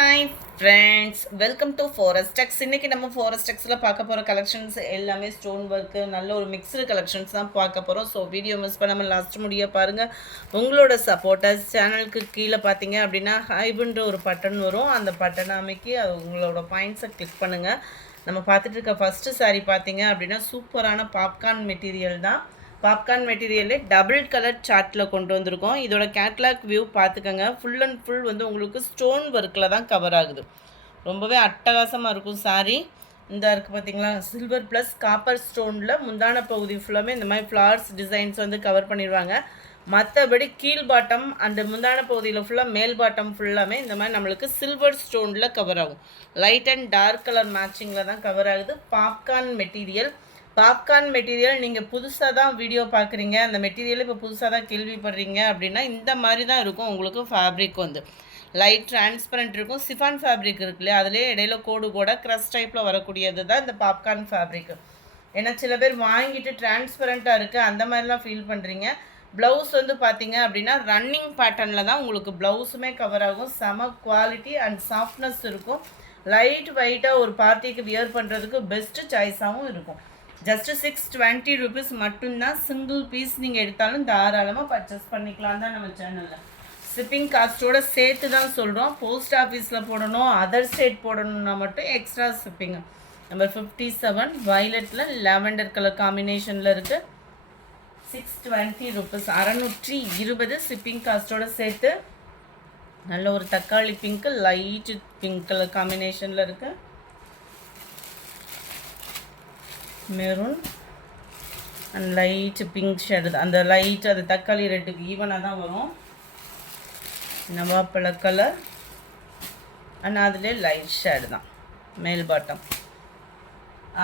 Hi friends, welcome to Forestex. இன்றைக்கி நம்ம ஃபாரஸ்டெக்ஸில் பார்க்க போகிற கலெக்ஷன்ஸ் எல்லாமே ஸ்டோன் ஒர்க்கு, நல்ல ஒரு மிக்ஸ்டு கலெக்ஷன்ஸ் தான் பார்க்க போகிறோம். ஸோ வீடியோ மிஸ் பண்ணாமல் லாஸ்ட் முடிய பாருங்கள். உங்களோட சப்போர்ட்டர்ஸ் சேனலுக்கு கீழே பார்த்தீங்க அப்படின்னா ஹைபுன்ற ஒரு பட்டன் வரும். அந்த பட்டனை அமைக்கி அது உங்களோட பாயிண்ட்ஸை கிளிக் பண்ணுங்கள். நம்ம பார்த்துட்டு இருக்க ஃபஸ்ட்டு சாரீ பார்த்தீங்க அப்படின்னா சூப்பரான பாப்கார்ன் மெட்டீரியல் தான். பாப்கார்ன் மெட்டீரியலே டபுள் கலர் சார்ட்டில் கொண்டு வந்திருக்கோம். இதோட கேட்லாக் வியூ பார்த்துக்கோங்க. ஃபுல் அண்ட் ஃபுல் வந்து உங்களுக்கு ஸ்டோன் ஒர்க்கில் தான் கவர் ஆகுது. ரொம்பவே அட்டகாசமாக இருக்கும் சாரீ. இந்த இருக்குது பார்த்தீங்களா, சில்வர் ப்ளஸ் காப்பர் ஸ்டோனில் முந்தான பகுதி ஃபுல்லாமே இந்த மாதிரி ஃப்ளவர்ஸ் டிசைன்ஸ் வந்து கவர் பண்ணிடுவாங்க. மற்றபடி கீழ் பாட்டம் அண்டு முந்தான பகுதியில் ஃபுல்லாக மேல் பாட்டம் ஃபுல்லாமே இந்த மாதிரி நம்மளுக்கு சில்வர் ஸ்டோனில் கவர் ஆகும். லைட் அண்ட் டார்க் கலர் மேட்சிங்கில் தான் கவர் ஆகுது. பாப்கார்ன் மெட்டீரியல் நீங்கள் புதுசாக தான் வீடியோ பார்க்குறீங்க, அந்த மெட்டீரியல் இப்போ புதுசாக தான் கேள்விப்படுறீங்க அப்படின்னா இந்த மாதிரி தான் இருக்கும். உங்களுக்கு ஃபேப்ரிக் வந்து லைட் டிரான்ஸ்பரண்ட் இருக்கும். சிஃபான் ஃபேப்ரிக் இருக்கு இல்லையா, அதிலே இடையில கோடு கூட க்ரஷ் டைப்பில் வரக்கூடியது தான் இந்த பாப்கார்ன் ஃபேப்ரிக். ஏன்னா சில பேர் வாங்கிட்டு டிரான்ஸ்பரண்ட்டாக இருக்குது அந்த மாதிரிலாம் ஃபீல் பண்ணுறீங்க. ப்ளவுஸ் வந்து பார்த்தீங்க அப்படின்னா ரன்னிங் பேட்டர்னில் தான் உங்களுக்கு ப்ளவுஸுமே கவர் ஆகும். செம குவாலிட்டி அண்ட் சாஃப்ட்னஸ் இருக்கும். லைட் வெயிட்டாக ஒரு பார்ட்டிக்கு வியர் பண்ணுறதுக்கு பெஸ்ட்டு சாய்ஸாகவும் இருக்கும். ஜஸ்ட்டு 620 ருபீஸ் மட்டும்தான். சிங்கிள் பீஸ் நீங்கள் எடுத்தாலும் தாராளமாக பர்ச்சேஸ் பண்ணிக்கலாம் தான் நம்ம சேனலில். ஷிப்பிங் காஸ்ட்டோடு சேர்த்து தான் சொல்கிறோம். போஸ்ட் ஆஃபீஸில் போடணும், அதர் ஸ்டேட் போடணுன்னா மட்டும் எக்ஸ்ட்ரா ஷிப்பிங்க. நம்பர் 57 வயலட்டில் லாவெண்டர் கலர் காம்பினேஷனில் இருக்குது. 620 ருபீஸ், 620 ஷிப்பிங் காஸ்ட்டோடு சேர்த்து. நல்ல ஒரு தக்காளி பிங்க்கு லைட் பிங்க் கலர் காம்பினேஷனில் இருக்குது. Maroon and light pink shade தான். அந்த லைட் அது தக்காளி ரெட்டுக்கு ஈவனாக தான் வரும். நவாப்பழ கலர் அண்ட் அதிலே லைட் ஷேடு தான் மேல் பாட்டம்.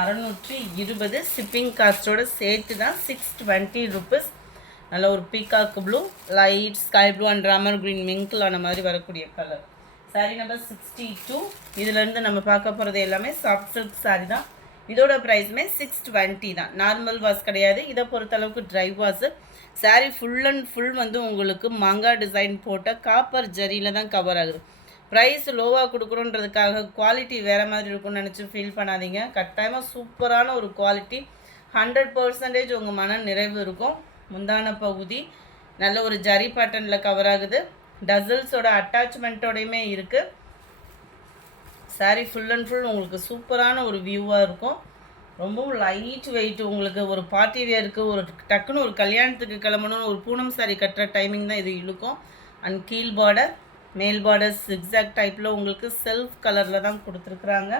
620 ஷிப்பிங் காஸ்ட்டோடு சேர்த்து தான் 620 ருபீஸ். நல்ல ஒரு peacock blue, light sky blue and Ramar green மிங்கிளான மாதிரி வரக்கூடிய கலர். சாரீ நம்பர் 62. இதிலேருந்து நம்ம பார்க்க போகிறது எல்லாமே சாஃப்ட் சில்க் சாரீ தான். இதோட ப்ரைஸுமே 620 தான். நார்மல் வாஷ் கிடையாது. இதை பொறுத்தளவுக்கு try wash. Sari full and full வந்து உங்களுக்கு மாங்காய் டிசைன் போட்ட காப்பர் ஜரியில் தான் கவர் ஆகுது. ப்ரைஸ் லோவாக கொடுக்குறோன்றதுக்காக குவாலிட்டி வேறு மாதிரி இருக்கும்னு நினச்சி ஃபீல் பண்ணாதீங்க. கட்டாயமாக சூப்பரான ஒரு குவாலிட்டி. 100% உங்கள் மன நிறைவு இருக்கும். முந்தான பகுதி நல்ல ஒரு ஜரி பேட்டர்னில் கவர் ஆகுது. டசல்ஸோட அட்டாச்மெண்ட்டோடையுமே இருக்குது. சாரீ ஃபுல் அண்ட் ஃபுல் உங்களுக்கு சூப்பரான ஒரு வியூவாக இருக்கும். ரொம்பவும் லைட் வெயிட். உங்களுக்கு ஒரு பார்ட்டி வேருக்கு, ஒரு டக்குன்னு ஒரு கல்யாணத்துக்கு கிளம்பணும்னு ஒரு பூனம் சாரீ கட்டுற டைமிங் தான் இது இழுக்கும். அண்ட் கீழ் பார்டர் மேல் பார்டர் சிக்ஸாக் டைப்பில் உங்களுக்கு செல்ஃப் கலரில் தான் கொடுத்துருக்குறாங்க.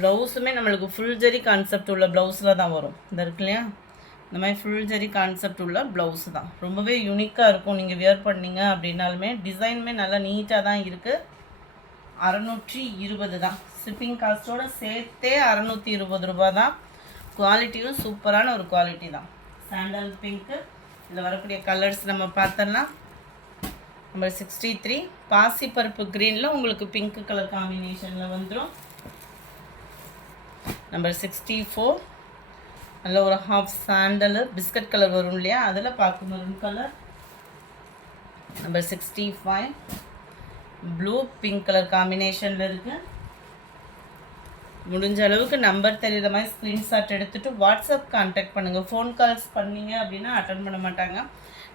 ப்ளவுஸுமே நம்மளுக்கு ஃபுல் ஜரி கான்செப்ட் உள்ள ப்ளவுஸில் தான் வரும். இந்த இருக்கு இல்லையா, இந்த மாதிரி ஃபுல் ஜரி கான்செப்ட் உள்ள ப்ளவுஸு தான். ரொம்பவே யூனிக்காக இருக்கும். நீங்கள் வியர் பண்ணிங்க அப்படின்னாலுமே டிசைனுமே நல்லா நீட்டாக தான் இருக்குது. 620 தான். ஷிப்பிங் காஸ்ட்டோடு சேர்த்தே 620 ரூபா தான். குவாலிட்டியும் சூப்பரான ஒரு குவாலிட்டி தான். சாண்டல் பிங்க்கு, இதில் வரக்கூடிய கலர்ஸ் நம்ம பார்த்தோம்னா நம்பர் 63 பாசிப்பருப்பு க்ரீனில் உங்களுக்கு பிங்க் கலர் காம்பினேஷனில் வந்துடும். நம்பர் 64 நல்ல ஒரு ஹாஃப் சாண்டலு பிஸ்கட் கலர் வரும் இல்லையா, அதில் பார்க்க maroon colour. Number 65 blue pink colour காம்பினேஷனில் இருக்குது. முடிஞ்ச அளவுக்கு நம்பர் தெரியுற மாதிரி ஸ்க்ரீன்ஷாட் எடுத்துகிட்டு வாட்ஸ்அப் கான்டாக்ட் பண்ணுங்கள். ஃபோன் கால்ஸ் பண்ணிங்க அப்படின்னா அட்டன் பண்ண மாட்டாங்க.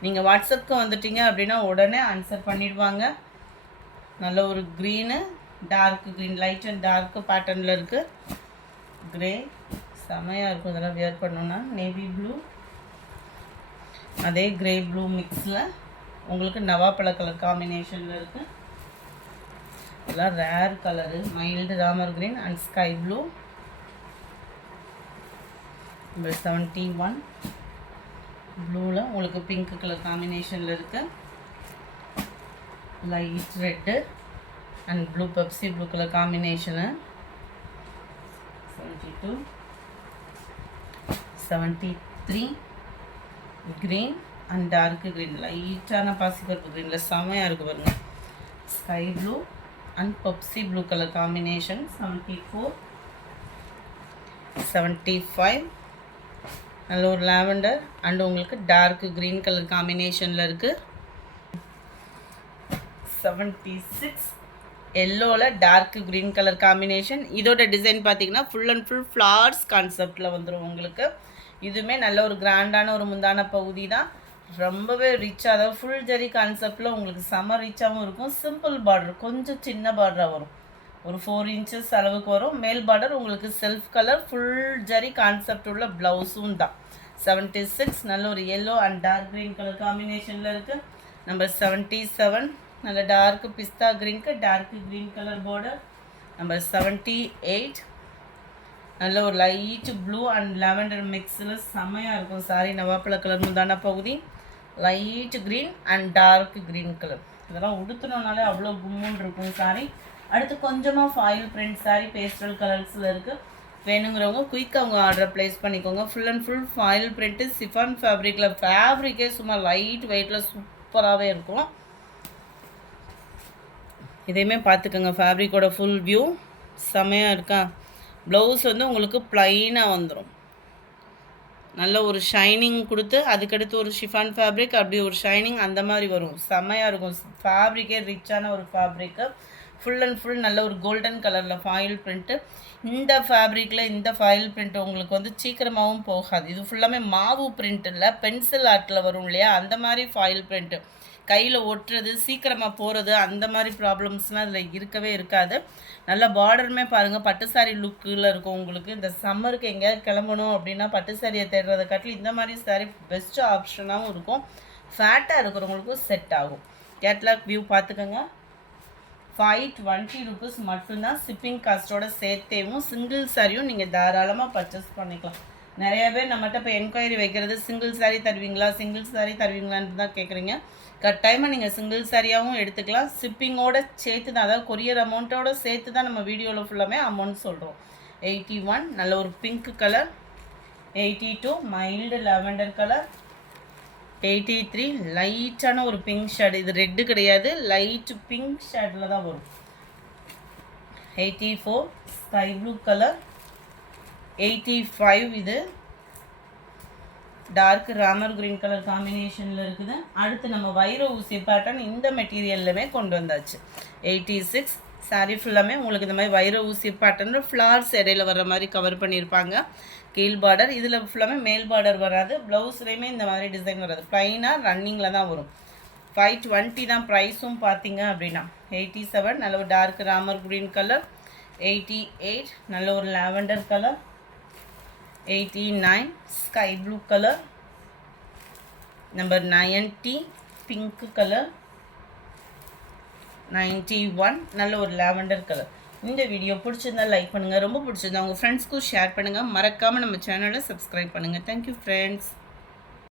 நீங்கள் வாட்ஸ்அப்புக்கு வந்துட்டீங்க அப்படின்னா உடனே ஆன்சர் பண்ணிடுவாங்க. நல்ல ஒரு green, dark green, light and dark பேட்டர்னில் இருக்குது. க்ரே செமையாக இருக்கும் இதெல்லாம் வியர் பண்ணோன்னா. நேவி ப்ளூ, அதே க்ரே ப்ளூ மிக்ஸில் உங்களுக்கு நவாப்பழ கலர் காம்பினேஷனில் இருக்குது. இதெல்லாம் ரேர் கலரு. மைல்டு ராமர் green and sky blue. Number 71 ப்ளூவில் உங்களுக்கு பிங்க் கலர் காம்பினேஷனில் இருக்குது. Light red and blue Pepsi blue colour combination. 72 73 green and dark green, லைட்டான பாசிப்பருப்பு க்ரீனில் செமையாக இருக்குது பாருங்கள். Sky blue and Pepsi blue colour combination. 74 75 நல்ல ஒரு லாவெண்டர் அண்ட் உங்களுக்கு டார்க் க்ரீன் கலர் காம்பினேஷனில் இருக்குது. 76 எல்லோவில் டார்க் க்ரீன் கலர் காம்பினேஷன். இதோட டிசைன் பார்த்தீங்கன்னா ஃபுல் அண்ட் ஃபுல் ஃப்ளார்ஸ் கான்செப்டில் வந்துடும் உங்களுக்கு. இதுவுமே நல்ல ஒரு கிராண்டான ஒரு முந்தான பகுதி தான். ரொம்பவே ரிச்சாக, அதாவது ஃபுல் ஜரி கான்செப்டில் உங்களுக்கு செம ரிச்சாகவும் இருக்கும். சிம்பிள் பார்டர், கொஞ்சம் சின்ன பார்டராக வரும், ஒரு 4 இன்ச்சஸ் அளவுக்கு வரும். மேல் பார்டர் உங்களுக்கு self colour full zari concept உள்ள ப்ளவுஸும் தான். 76 நல்ல ஒரு yellow and dark green colour காம்பினேஷனில் இருக்குது. நம்பர் 77 நல்ல டார்க் பிஸ்தா க்ரீனுக்கு dark green colour border. Number 78 நல்ல ஒரு லைட் ப்ளூ அண்ட் லாவெண்டர் மிக்ஸில் செம்மையாக இருக்கும் சாரி. நவாப்பழ கலர் முந்தான பகுதி, light green and dark green colour. இதெல்லாம் உடுத்தினோனாலே அவ்வளோ கும்முன்னு இருக்கும் சாரி. அடுத்து கொஞ்சமாக ஃபாயில் பிரிண்ட் சாரி பேஸ்டல் கலர்ஸில் இருக்குது. வேணுங்கிறவங்க குயிக்காக அவங்க ஆர்டரை ப்ளேஸ் பண்ணிக்கோங்க. Full and full foil print chiffon ஃபேப்ரிக்கில். ஃபேப்ரிக்கே சும்மா லைட் வெயிட்டில் சூப்பராகவே இருக்கும். இதையுமே பார்த்துக்கோங்க, ஃபேப்ரிக்கோட ஃபுல் வியூ செம்மையாக இருக்கா. ப்ளவுஸ் வந்து உங்களுக்கு ப்ளைனாக வந்துடும். நல்ல ஒரு ஷைனிங் கொடுத்து அதுக்கடுத்து ஒரு ஷிஃபான் ஃபேப்ரிக், அப்படி ஒரு ஷைனிங் அந்த மாதிரி வரும். செம்மையாக இருக்கும். ஃபேப்ரிக்கே ரிச்சான ஒரு ஃபேப்ரிக்கு. ஃபுல் அண்ட் ஃபுல் நல்ல ஒரு கோல்டன் கலரில் ஃபாயில் பிரிண்ட்டு. இந்த ஃபேப்ரிக்கில் இந்த ஃபாயில் பிரிண்ட் உங்களுக்கு வந்து சீக்கிரமாகவும் போகாது. இது ஃபுல்லாமே மாவு பிரிண்ட் இல்லை, பென்சில் ஆர்ட்டில் வரும் இல்லையா, அந்த மாதிரி ஃபாயில் பிரிண்ட்டு. கையில் ஒட்டுறது, சீக்கிரமாக போகிறது, அந்த மாதிரி ப்ராப்ளம்ஸ்லாம் அதில் இருக்கவே இருக்காது. நல்ல பார்டருமே பாருங்கள் பட்டு சாரி லுக்கில் இருக்கும் உங்களுக்கு. இந்த சம்மருக்கு எங்கேயாவது கிளம்பணும் அப்படின்னா பட்டு சாரியை தேடுறதை காட்டிலும் இந்த மாதிரி சாரி பெஸ்ட்டு ஆப்ஷனாகவும் இருக்கும். ஃபேட்டாக இருக்கிறவங்களுக்கும் செட் ஆகும். கேட்லாக் வியூ பார்த்துக்கோங்க. 520 rupees மட்டும்தான். ஷிப்பிங் காஸ்ட்டோட சேர்த்தேவும் சிங்கிள் சாரியும் நீங்கள் தாராளமாக பர்ச்சேஸ் பண்ணிக்கலாம். நிறைய பேர் நம்மகிட்ட இப்போ என்கொயரி வைக்கிறது சிங்கிள் சாரீ தருவீங்களா, சிங்கிள் சாரீ தருவீங்களான்னு தான் கேட்குறீங்க. கட்டாயமாக நீங்கள் சிங்கிள் சாரியாகவும் எடுத்துக்கலாம். ஷிப்பிங்கோடு சேர்த்து தான், அதாவது கொரியர் அமௌண்ட்டோடு சேர்த்து தான் நம்ம வீடியோவில் ஃபுல்லாமே அமௌண்ட் சொல்கிறோம். 81 நல்ல ஒரு pink colour, 82 mild lavender colour, 83 லைட்டான ஒரு பிங்க் ஷேடு. இது ரெட்டு கிடையாது, லைட் பிங்க் ஷேடில் தான் வரும். 84 ஸ்கை ப்ளூ கலர், 85 இது டார்க் ராமர் கிரீன் கலர் காம்பினேஷனில் இருக்குது. அடுத்து நம்ம வைர ஊசி பேட்டர்ன் இந்த மெட்டீரியல்லுமே கொண்டு வந்தாச்சு. 86 சாரீ ஃபுல்லாமே உங்களுக்கு இந்த மாதிரி வைர ஊசி பேட்டர்ன் ஃப்ளார்ஸ் இடையில வர்ற மாதிரி கவர் பண்ணியிருப்பாங்க. கீழ் பார்டர் இதில் ஃபுல்லாமே மேல் பார்டர் வராது. ப்ளவுஸ்லேயுமே இந்த மாதிரி டிசைன் வராது, ப்ளைனாக ரன்னிங்கில் தான் வரும். 520 தான் ப்ரைஸும் பார்த்தீங்க அப்படின்னா. 87 நல்ல ஒரு டார்க் ராமர் க்ரீன் கலர், 88 நல்ல ஒரு lavender colour, 89 sky blue colour, number 90 pink colour, 91 நல்ல ஒரு லாவெண்டர் கலர். இந்த வீடியோ பிடிச்சிருந்தா லைக் பண்ணுங்கள், ரொம்ப பிடிச்சிருந்தா உங்கள் ஃப்ரெண்ட்ஸ்க்கும் ஷேர் பண்ணுங்கள். மறக்காமல் நம்ம சேனலை சப்ஸ்கிரைப் பண்ணுங்கள். Thank you friends.